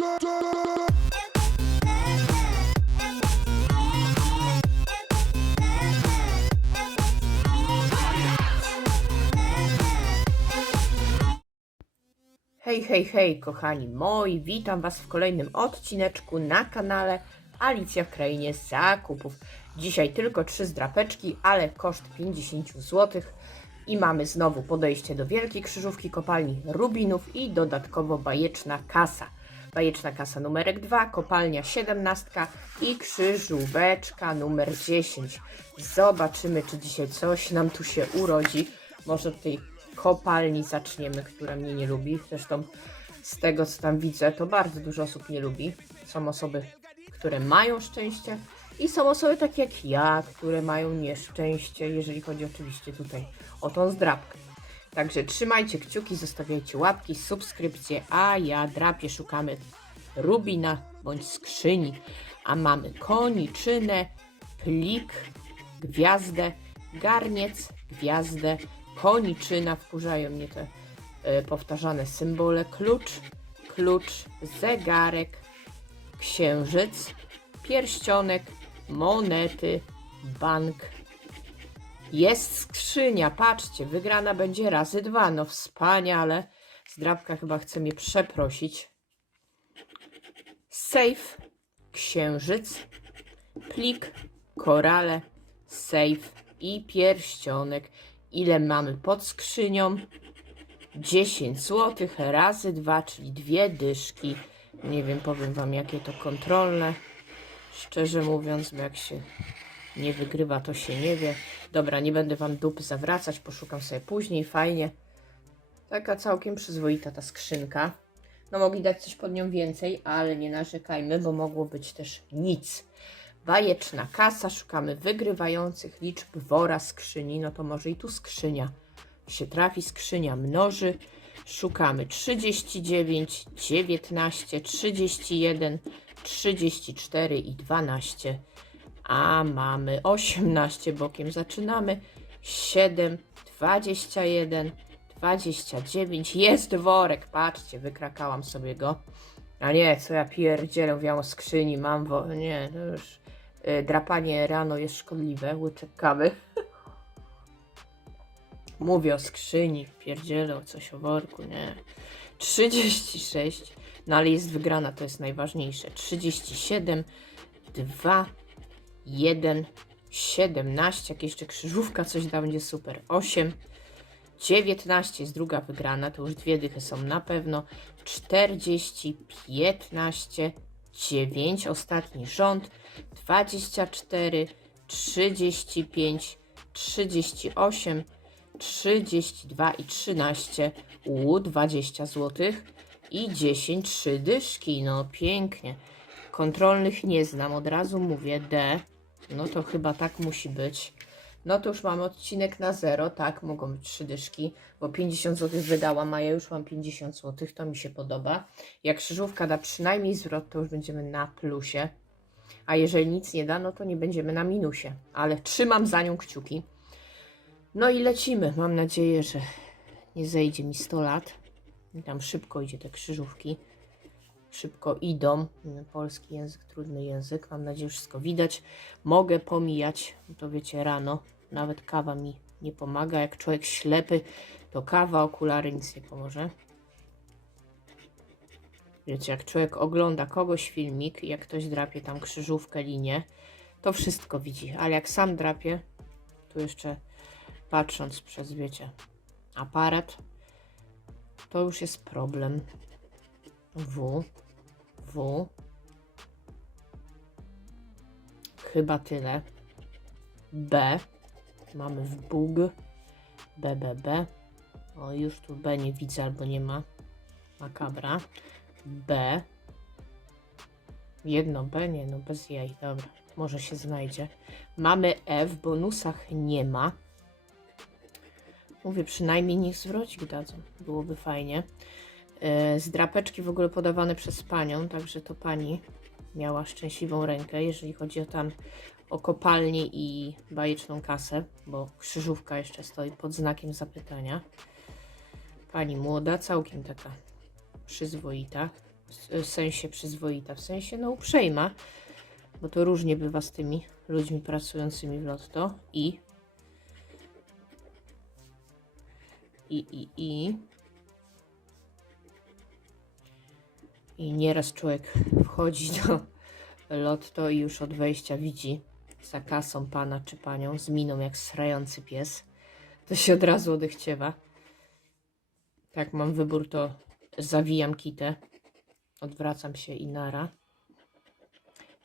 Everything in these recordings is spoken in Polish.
Hej, hej, hej, kochani moi, witam Was w kolejnym odcineczku na kanale Alicja w Krainie Zakupów. Dzisiaj tylko trzy zdrapeczki, ale koszt 50 zł. I mamy znowu podejście do Wielkiej Krzyżówki Kopalni Rubinów i dodatkowo bajeczna kasa. Bajeczna kasa numerek 2, kopalnia 17 i krzyżóweczka numer 10. Zobaczymy, czy dzisiaj coś nam tu się urodzi. Może od tej kopalni zaczniemy, która mnie nie lubi. Zresztą z tego, co tam widzę, to bardzo dużo osób nie lubi. Są osoby, które mają szczęście i są osoby takie jak ja, które mają nieszczęście, jeżeli chodzi oczywiście tutaj o tą zdrabkę. Także trzymajcie kciuki, zostawiajcie łapki, subskrypcje, a ja drapie szukamy rubina bądź skrzyni. A mamy koniczynę, plik, gwiazdę, garniec, gwiazdę, koniczyna, wkurzają mnie te e, powtarzane symbole, klucz, klucz, zegarek, księżyc, pierścionek, monety, bank. Jest skrzynia, patrzcie, wygrana będzie razy dwa, no wspaniale. Zdrabka chyba chce mnie przeprosić. Safe, księżyc, plik, korale, safe i pierścionek. Ile mamy pod skrzynią? 10 zł razy 2, czyli dwie dyszki. Nie wiem, powiem Wam, jakie to kontrolne. Szczerze mówiąc, jak się nie wygrywa, to się nie wie. Dobra, nie będę Wam dup zawracać, poszukam sobie później, fajnie. Taka całkiem przyzwoita ta skrzynka. No mogli dać coś pod nią więcej, ale nie narzekajmy, bo mogło być też nic. Bajeczna kasa, szukamy wygrywających liczb wora skrzyni, no to może i tu skrzynia się trafi, skrzynia mnoży. Szukamy 39, 19, 31, 34 i 12. A mamy 18 bokiem. Zaczynamy 7, 21, 29. Jest worek, patrzcie, wykrakałam sobie go. A nie, co ja pierdzielę, wiem o skrzyni, mam wo... Nie, to już y, drapanie rano jest szkodliwe, łyczek kawy. Mówię o skrzyni, pierdzielę o coś o worku, nie. 36, no ale jest wygrana, to jest najważniejsze. 37, 2, 1, 17, jak jeszcze krzyżówka coś da, będzie super. 8, 19 jest druga wygrana, to już dwie dychy są na pewno. 40, 15, 9, ostatni rząd. 24, 35, 38, 32 i 13. U, 20 zł. I 10, 3 dyszki. No pięknie. Kontrolnych nie znam, od razu mówię D. No to chyba tak musi być. No to już mamy odcinek na zero, tak, mogą być trzy dyszki, bo 50 zł wydałam, a ja już mam 50 zł, to mi się podoba. Jak krzyżówka da przynajmniej zwrot, to już będziemy na plusie, a jeżeli nic nie da, no to nie będziemy na minusie, ale trzymam za nią kciuki. No i lecimy, mam nadzieję, że nie zejdzie mi 100 lat. I tam szybko idzie te krzyżówki. Szybko idą. Polski język, trudny język. Mam nadzieję, że wszystko widać. Mogę pomijać, to wiecie, rano. Nawet kawa mi nie pomaga. Jak człowiek ślepy, to kawa, okulary nic nie pomoże. Wiecie, jak człowiek ogląda kogoś filmik jak ktoś drapie tam krzyżówkę, linię, to wszystko widzi. Ale jak sam drapie, tu jeszcze patrząc przez, wiecie, aparat, to już jest problem. W, W. Chyba tyle. B. Mamy w Bug. B, B, B. O, już tu B nie widzę albo nie ma. Makabra. B. Jedno B, nie, no bez jaj, dobra. Może się znajdzie. Mamy E, w bonusach nie ma. Mówię, przynajmniej niech zwrocik dadzą. Byłoby fajnie. E, z drapeczki w ogóle podawane przez panią, także to pani miała szczęśliwą rękę, jeżeli chodzi o tam o kopalnię i bajeczną kasę, bo krzyżówka jeszcze stoi pod znakiem zapytania. Pani młoda, całkiem taka przyzwoita. w sensie przyzwoita, w sensie no uprzejma, bo to różnie bywa z tymi ludźmi pracującymi w lotto i i, i, i i nieraz człowiek wchodzi do lotto i już od wejścia widzi za kasą pana czy panią z miną jak srający pies, to się od razu odechciewa. Jak mam wybór, to zawijam kitę, odwracam się i nara.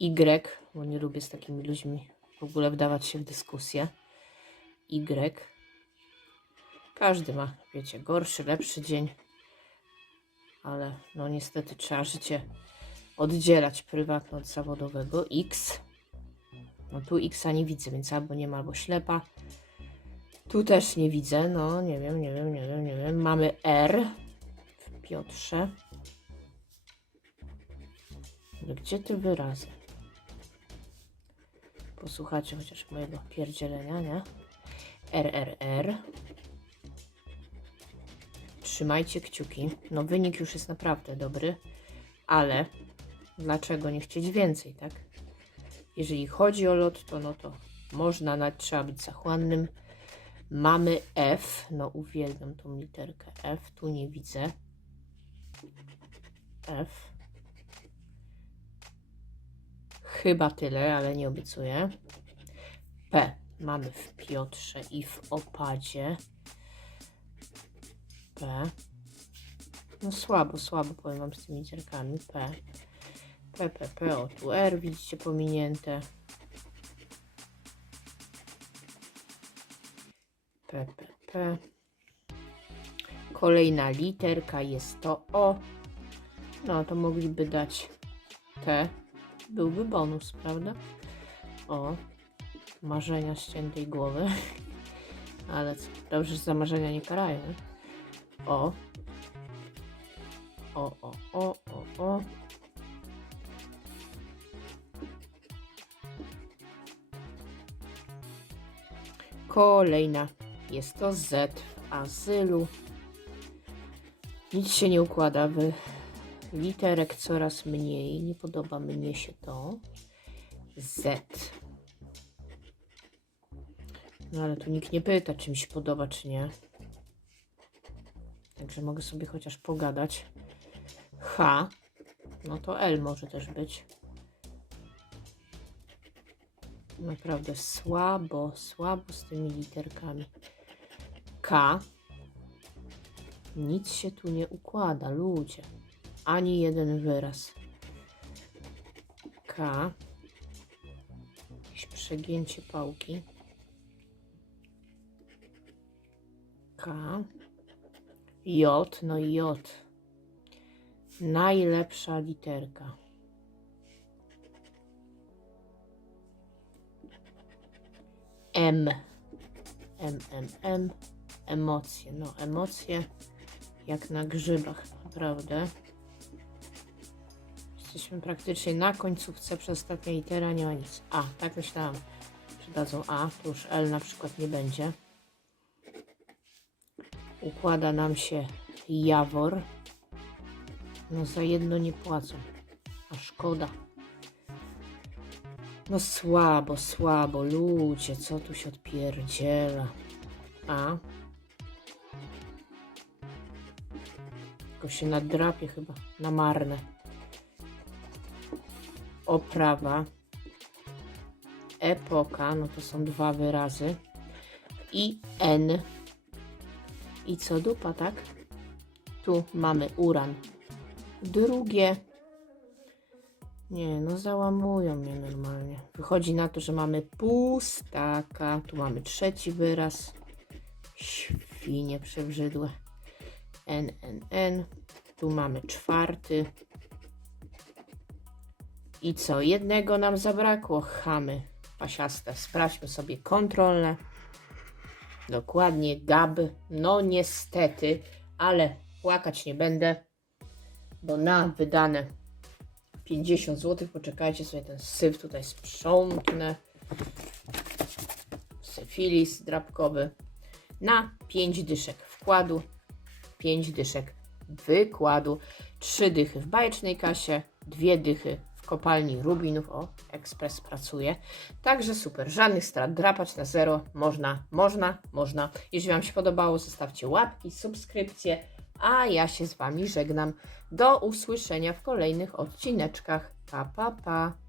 Y, bo nie lubię z takimi ludźmi w ogóle wdawać się w dyskusję. Y. Każdy ma, wiecie, gorszy, lepszy dzień, ale no niestety trzeba życie oddzielać prywatne od zawodowego. X. No tu X nie widzę, więc albo nie ma, albo ślepa. Tu też nie widzę, no nie wiem, nie wiem, nie wiem, nie wiem. Mamy R w Piotrze. Ale gdzie te wyrazy? Posłuchajcie chociaż mojego pierdzielenia, nie? RRR. Trzymajcie kciuki. No wynik już jest naprawdę dobry, ale dlaczego nie chcieć więcej, tak? Jeżeli chodzi o lot, to no to można, nawet trzeba być zachłannym. Mamy F, no uwielbiam tą literkę F, tu nie widzę. F. Chyba tyle, ale nie obiecuję. P mamy w Piotrze i w Opadzie. P. No słabo, słabo powiem wam z tymi literkami. P. P, P, P, o tu R widzicie pominięte. P, P, P. Kolejna literka jest to O. No to mogliby dać T. Byłby bonus, prawda? O. Marzenia ściętej głowy. Ale co, dobrze, że za marzenia nie karają. nie? O. O, o, o, o, o. Kolejna jest to Z w azylu. Nic się nie układa, w literek coraz mniej. Nie podoba mnie się to. Z. No ale tu nikt nie pyta, czy mi się podoba, czy nie. Także mogę sobie chociaż pogadać. H. No to L może też być. Naprawdę słabo, słabo z tymi literkami. K. Nic się tu nie układa, ludzie. Ani jeden wyraz. K. Jakieś przegięcie pałki. K. J, no i J. Najlepsza literka. M. M, M, M. Emocje. No, emocje jak na grzybach, naprawdę. Jesteśmy praktycznie na końcówce przez ostatnia litera, nie ma nic. A, tak myślałam. Przydadzą A, to już L na przykład nie będzie. Układa nam się Jawor. No za jedno nie płacą. A szkoda. No słabo, słabo, ludzie, co tu się odpierdziela. A. Tylko się nadrapie chyba, na marne. Oprawa. Epoka, no to są dwa wyrazy. I N. I co dupa, tak? Tu mamy uran. Drugie nie, no załamują mnie normalnie. Wychodzi na to, że mamy pustaka. Tu mamy trzeci wyraz. Świnie przebrzydłe. N, N, N. Tu mamy czwarty. I co? Jednego nam zabrakło. Chamy pasiaste. Sprawdźmy sobie kontrolne. Dokładnie, gab. No niestety, ale płakać nie będę, bo na wydane 50 zł. Poczekajcie sobie, ten syf tutaj sprzątnę. Syfilis drapkowy. Na 5 dyszek wkładu, 5 dyszek wykładu. trzy dychy w bajecznej kasie, dwie dychy w kopalni Rubinów. O, ekspres pracuje. Także super, żadnych strat, drapać na zero. Można, można, można. Jeżeli Wam się podobało, zostawcie łapki, subskrypcje, a ja się z Wami żegnam. Do usłyszenia w kolejnych odcineczkach. Pa, pa, pa.